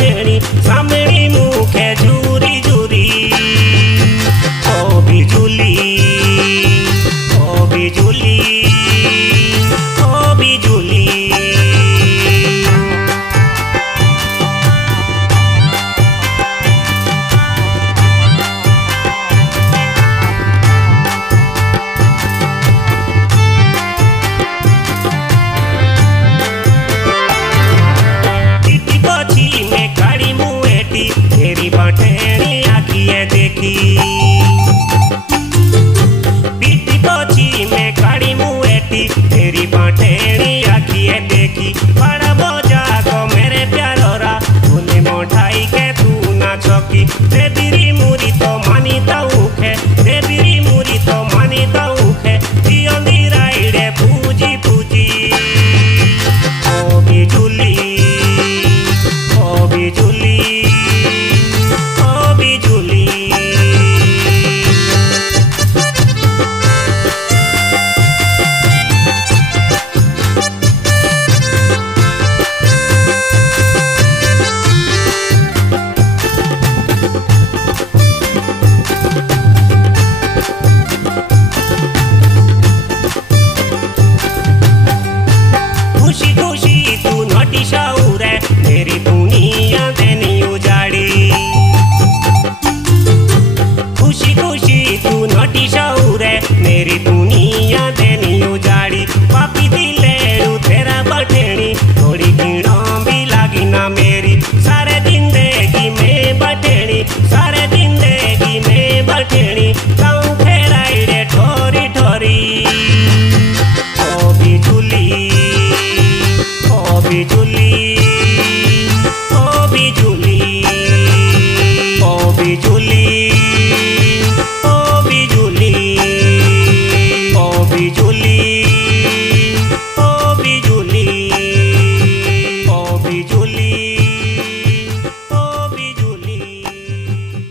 बठेणी सामणी मुखे झूरी झूरी। ओ बिजुली ओ बिजुली ओ बिजुली। तेरी बठेणी आखिए देखी पीटी पोछी में काड़ी मुएटी तेरी बठेणी आखिए देखी। बड़ा बोझा को मेरे प्यारोरा तूने मोटाई के तू ना चौकी। दे बिरी मुरी तो मानी ताऊखे दे बिरी मुरी तो मानी ताऊखे जियोंदी राइडे पूजी पूजी। ओ बिजुली ओ बिजुली खुशी खुशी तू नोटी शाऊर है मेरी दुनिया देनी उजाड़ी। खुशी खुशी तू नोटी शाऊर है मेरी दुनिया देनी उजाड़ी। पापी दिलेड़ू तेरा बठेणी थोड़ी गिणो भी लागी ना मेरी। सारे जिंदगी में बठेणी सारे जिंदगी में बठेणी।